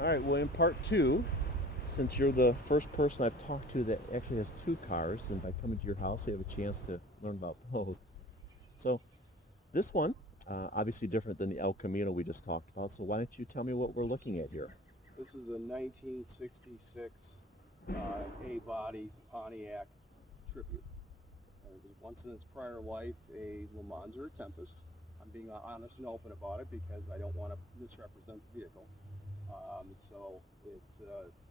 All right, well, in part two, since you're the first person I've talked to that actually has two cars, and by coming to your house, we have a chance to learn about both. So, this one, obviously different than the El Camino we just talked about, so why don't you tell me what we're looking at here? This is a 1966 A-body Pontiac Tribute. It was once in its prior life a Le Mans or a Tempest. I'm being honest and open about it because I don't want to misrepresent the vehicle. So it's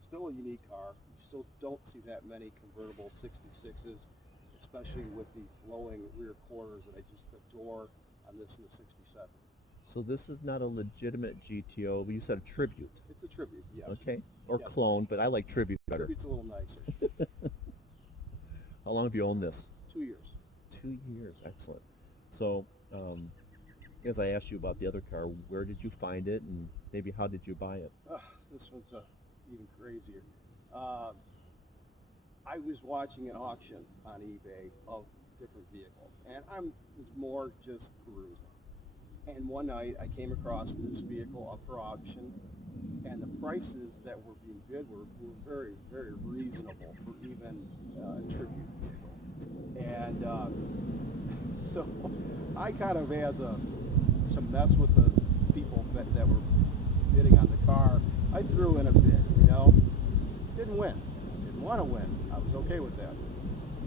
still a unique car. You still don't see that many convertible 66s, especially with the flowing rear quarters that I just adore on this in the 67. So this is not a legitimate GTO, but you said a tribute, It's a tribute, yes. okay? Or Yes. clone, but I like tribute better. Tribute's a little nicer. How long have you owned this? 2 years. 2 years, excellent. So, as I asked you about the other car, where did you find it, and maybe how did you buy it? This one's even crazier. Uh, I was watching an auction on eBay of different vehicles, and I was more just perusing. And one night I came across this vehicle up for auction, and the prices that were being bid were very, very reasonable for even a tribute vehicle. And so I kind of, to mess with the people that were bidding on the car, I threw in a bid, Didn't win. Didn't want to win. I was okay with that.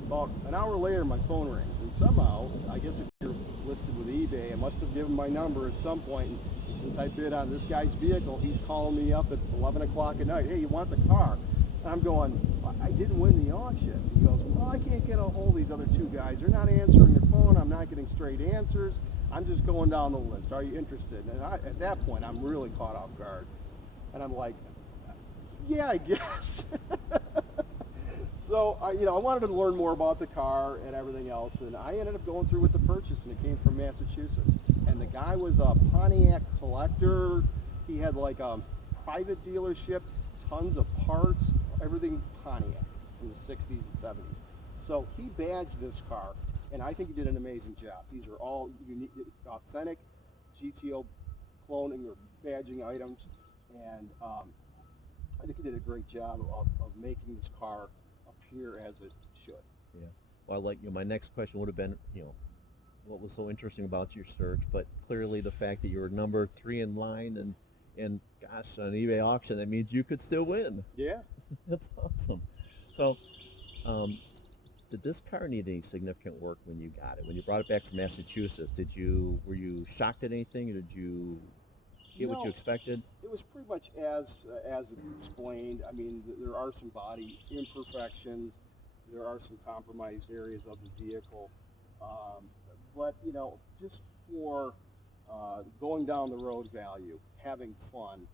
About an hour later, my phone rings, and somehow, I guess if you're listed with eBay, I must have given my number at some point, and since I bid on this guy's vehicle, he's calling me up at 11 o'clock at night, hey, you want the car? And I'm going, I didn't win the auction. He goes, well, I can't get a hold of these other two guys. They're not answering their phone. I'm not getting straight answers. I'm just going down the list. Are you interested? And at that point, I'm really caught off guard. And I'm like, yeah, I guess. So, I wanted to learn more about the car and everything else, and I ended up going through with the purchase, and it came from Massachusetts. And the guy was a Pontiac collector. He had like a private dealership, tons of parts, everything Pontiac from the 60s and 70s. So he badged this car, and I think he did an amazing job. These are all unique, authentic GTO cloning or badging items, and I think he did a great job of making this car appear as it should. Yeah. Well, my next question would have been, what was so interesting about your search, but clearly the fact that you were number 3 in line and gosh, on an eBay auction, that means you could still win. Yeah. That's awesome. So, did this car need any significant work when you got it? When you brought it back from Massachusetts, were you shocked at anything, or did you get what you expected? It was pretty much as explained. I mean, there are some body imperfections. There are some compromised areas of the vehicle. But, just for going down the road value, having fun,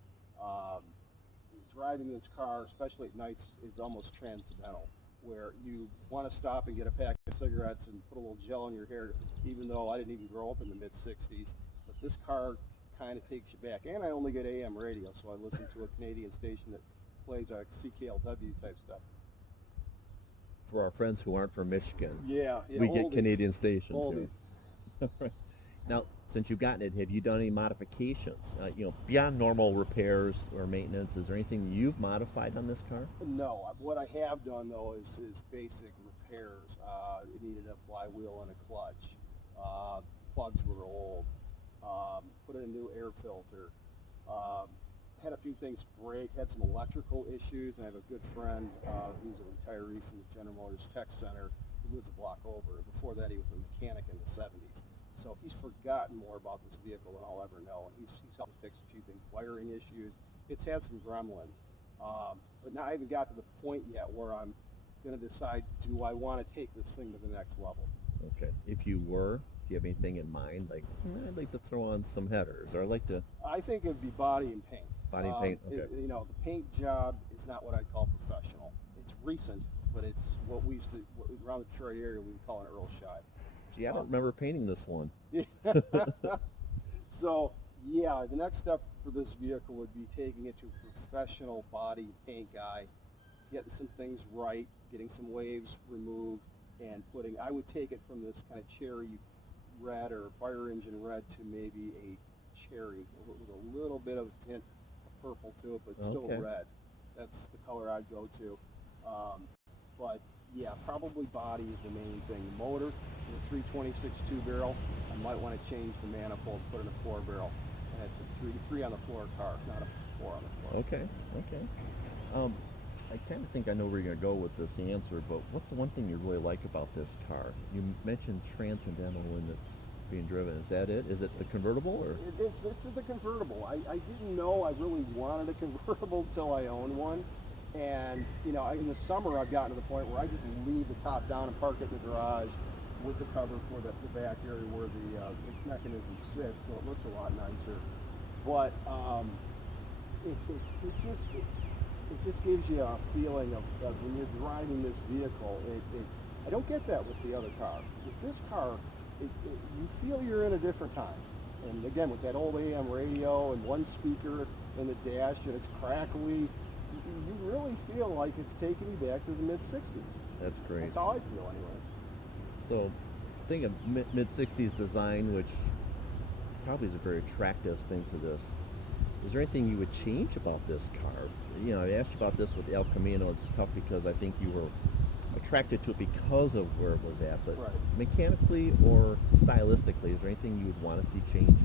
driving this car, especially at nights, is almost transcendental, where you want to stop and get a pack of cigarettes and put a little gel in your hair, even though I didn't even grow up in the mid-'60s. But this car kind of takes you back. And I only get AM radio, so I listen to a Canadian station that plays CKLW type stuff. For our friends who aren't from Michigan, yeah, we get oldies. Canadian stations. Oldies. Right. Now, since you've gotten it, have you done any modifications? Beyond normal repairs or maintenance, is there anything you've modified on this car? No. What I have done, though, is basic repairs. It needed a flywheel and a clutch. Plugs were old. Put in a new air filter. Had a few things break. Had some electrical issues. And I have a good friend who's a retiree from the General Motors Tech Center who lives a block over. Before that, he was a mechanic in the 70s. So he's forgotten more about this vehicle than I'll ever know. And he's helped fix a few things, wiring issues. It's had some gremlins. But now I haven't got to the point yet where I'm going to decide, do I want to take this thing to the next level? Okay. If you were, do you have anything in mind? Like, I'd like to throw on some headers, or I'd like to... I think it would be body and paint. Body and paint, okay. The paint job is not what I'd call professional. It's recent, but it's what we used to, around the Detroit area, we would call an Earl Scheib. Gee, I don't remember painting this one. So, yeah, the next step for this vehicle would be taking it to a professional body paint guy, getting some things right, getting some waves removed, and I would take it from this kind of cherry red or fire engine red to maybe a cherry with a little bit of tint, a purple to it, but still Okay. red. That's the color I'd go to. But yeah, probably body is the main thing. The motor, the 326 2-barrel, I might want to change the manifold, put in a 4-barrel. And it's a three on the floor car, not a 4 on the floor. Okay. Okay. I kind of think I know where you're going to go with this answer, but what's the one thing you really like about this car? You mentioned transcendental when it's being driven. Is that it? Is it the convertible, or? It's the convertible. I didn't know I really wanted a convertible until I owned one. And, you know, in the summer I've gotten to the point where I just leave the top down and park it in the garage with the cover for the back area where the mechanism sits, so it looks a lot nicer. But it just gives you a feeling of when you're driving this vehicle. I don't get that with the other car. With this car, you feel you're in a different time. And again, with that old AM radio and one speaker in the dash and it's crackly, you really feel like it's taking you back to the mid-60s. That's great. That's how I feel anyway. So, think of mid-60s design, which probably is a very attractive thing to this. Is there anything you would change about this car? You know, I asked you about this with the El Camino. It's tough because I think you were attracted to it because of where it was at. But right. Mechanically or stylistically, is there anything you would want to see change?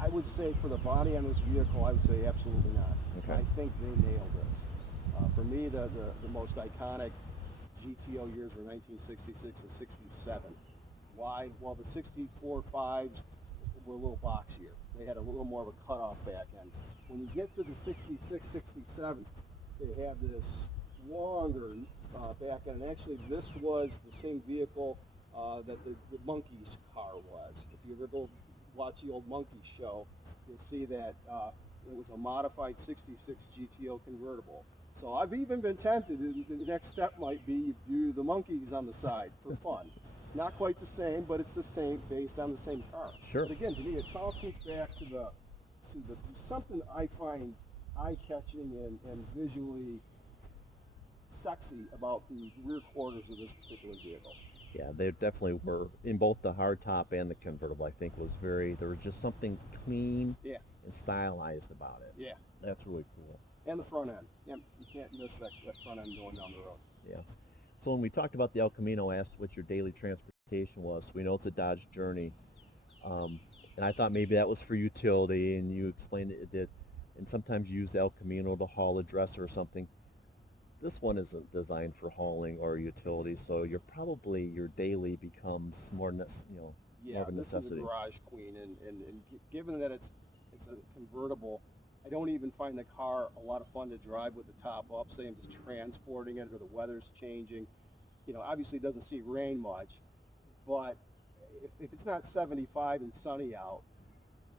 I would say for the body on this vehicle, I would say absolutely not. Okay. I think they nailed this. For me, the most iconic GTO years were 1966 and 67. Why? Well, the 64 5s were a little boxier. They had a little more of a cutoff back end. When you get to the 66, 67, they have this longer back end. And actually, this was the same vehicle that the Monkeys car was. If you ever go watch the old Monkey show, you'll see that it was a modified 66 GTO convertible. So I've even been tempted, the next step might be you do the Monkeys on the side for fun. It's not quite the same, but it's the same, based on the same car. Sure. But again, to me, it all comes back to the something I find eye-catching and visually sexy about the rear quarters of this particular vehicle. Yeah, they definitely were, in both the hardtop and the convertible. I think was there was just something clean and stylized about it. Yeah. That's really cool. And the front end. Yeah, you can't miss that front end going down the road. Yeah. So when we talked about the El Camino, I asked what your daily transportation was. So we know it's a Dodge Journey. And I thought maybe that was for utility, and you explained it did. And sometimes you use the El Camino to haul a dresser or something. This one isn't designed for hauling or utility, so your daily becomes more, more of a necessity. This is a garage queen, and given that it's a convertible, I don't even find the car a lot of fun to drive with the top up, say I'm just transporting it or the weather's changing. You know, obviously it doesn't see rain much, but if it's not 75 and sunny out,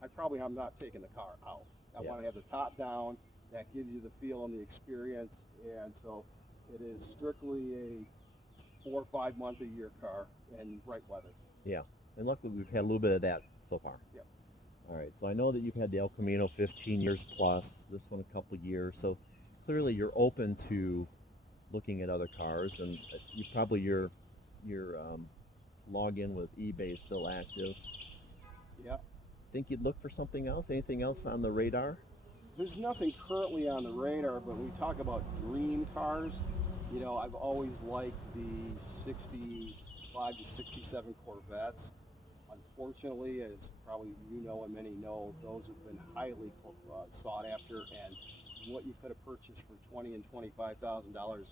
I'm not taking the car out. I want to have the top down. That gives you the feel and the experience, and so it is strictly a 4 or 5 month a year car in right weather. Yeah, and luckily we've had a little bit of that so far. Yep. All right, so I know that you've had the El Camino 15 years plus, this one a couple years, so clearly you're open to looking at other cars, and you probably your login with eBay is still active. Yeah. Think you'd look for something else? Anything else on the radar? There's nothing currently on the radar, but when we talk about dream cars, you know, I've always liked the 65 to 67 Corvettes. Unfortunately, as probably you know and many know, those have been highly sought after, and what you could have purchased for $20,000 and $25,000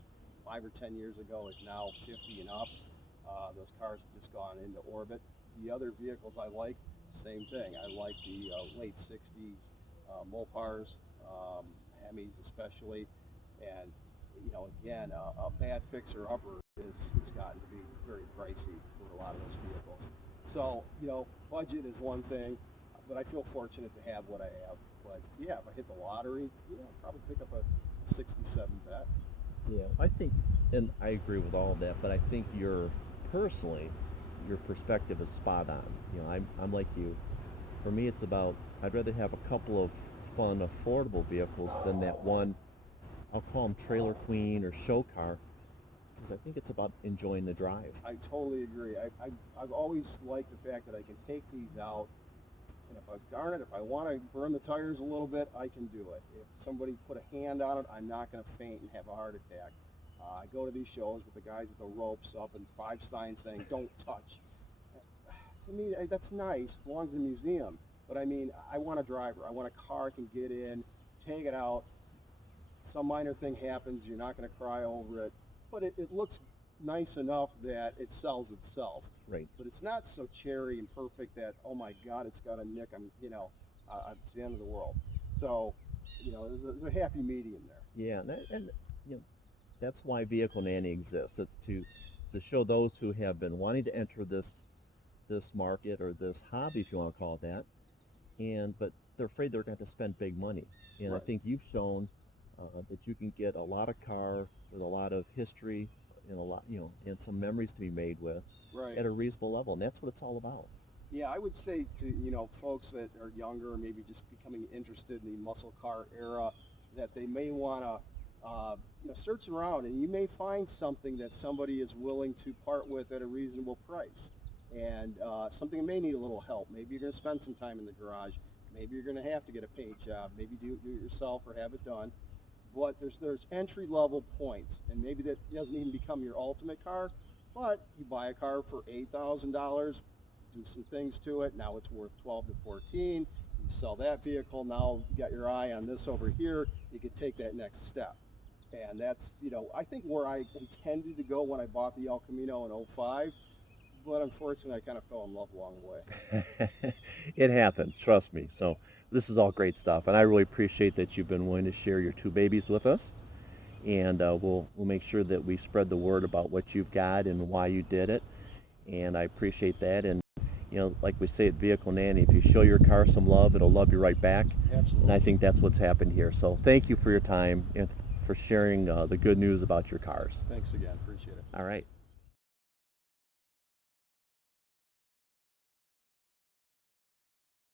5 or 10 years ago is now 50 and up. Those cars have just gone into orbit. The other vehicles I like, same thing. I like the late 60s Mopars, Hemis especially, and you know, again, a bad fixer-upper has gotten to be very pricey for a lot of those vehicles. So, you know, budget is one thing, but I feel fortunate to have what I have. But yeah, if I hit the lottery, I'll probably pick up a 67 vet. Yeah, I think, and I agree with all of that, but I think your perspective is spot on. You know, I'm like you. For me, it's about, I'd rather have a couple of fun, affordable vehicles than that one, I'll call them trailer queen or show car, because I think it's about enjoying the drive. I totally agree. I've always liked the fact that I can take these out And if I want to burn the tires a little bit, I can do it. If somebody put a hand on it, I'm not going to faint and have a heart attack. I go to these shows with the guys with the ropes up and 5 signs saying, don't touch. To me, that's nice. It belongs in a museum. But I mean, I want a driver. I want a car I can get in, take it out. Some minor thing happens, you're not going to cry over it. But it looks nice enough that it sells itself. Right. But it's not so cherry and perfect that, oh my God, it's got a nick. It's the end of the world. So, there's a happy medium there. Yeah, and that's why Vehicle Nanny exists. It's to show those who have been wanting to enter this market or this hobby, if you want to call it that, but they're afraid they're going to have to spend big money. And Right. I think you've shown that you can get a lot of car with a lot of history and and some memories to be made with Right. at a reasonable level, and that's what it's all about. Yeah, I would say to folks that are younger, maybe just becoming interested in the muscle car era, that they may want to search around, and you may find something that somebody is willing to part with at a reasonable price, and something that may need a little help. Maybe you're going to spend some time in the garage. Maybe you're going to have to get a paint job. Maybe do it yourself or have it done. But there's entry level points, and maybe that doesn't even become your ultimate car. But you buy a car for $8,000. Do some things to it. Now it's worth 12 to 14. You sell that vehicle. Now you got your eye on this over here. You could take that next step. And that's, I think where I intended to go when I bought the El Camino in '05. But unfortunately, I kind of fell in love along the way. It happens, trust me. So this is all great stuff, and I really appreciate that you've been willing to share your 2 babies with us. And we'll make sure that we spread the word about what you've got and why you did it. And I appreciate that. And like we say at Vehicle Nanny, if you show your car some love, it'll love you right back. Absolutely. And I think that's what's happened here. So thank you for your time and for sharing the good news about your cars. Thanks again. Appreciate it. All right.